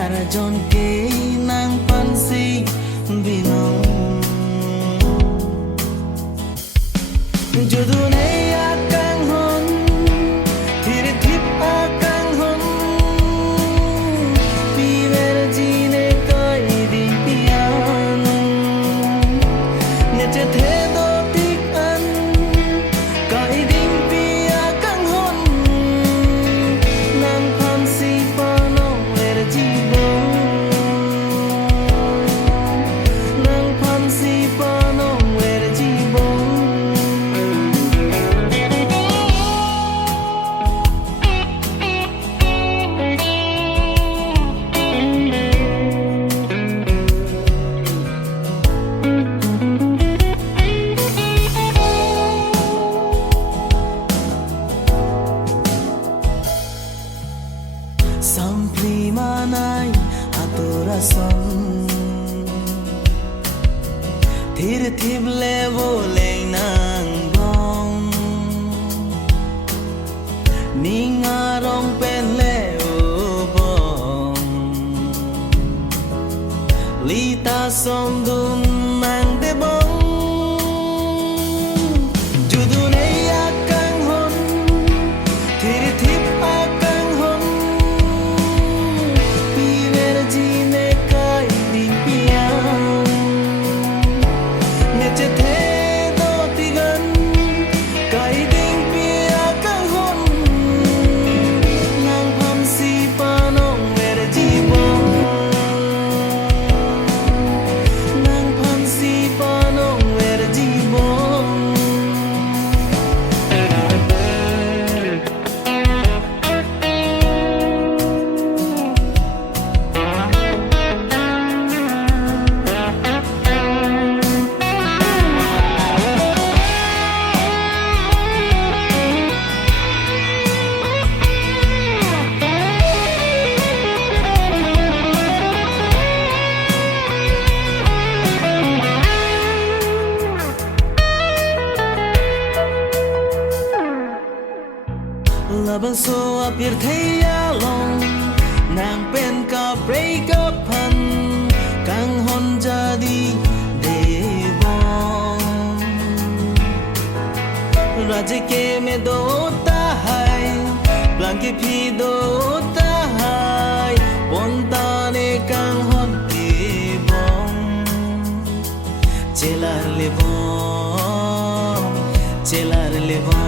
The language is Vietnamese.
আর জনকে নাং পানসি বিনং Judune akang hon Thiri thip akang hon Piver jine koi di pian Nece the do tik an Koi ding pi akang hon Nang pham si panong ver jibong Nang pham si panong ver jibong Sampli manai atorason Thir thip levo leng nang bong Ninga rong pen leo bong Lita som dun mang de bong Judune akang hon Thir thip akang hon Piver jine kai ding pian Nece the do tigan kai ding pi akang hon Nang pham si panong ver jibong Nang pham si panong ver jibong Laban so apir thaya long Nang pen ka break up han Kang hon jadi devon Raje ke me do ta hai Blanke phi do ta hai Ponta ne kang hon devon Chelar lebon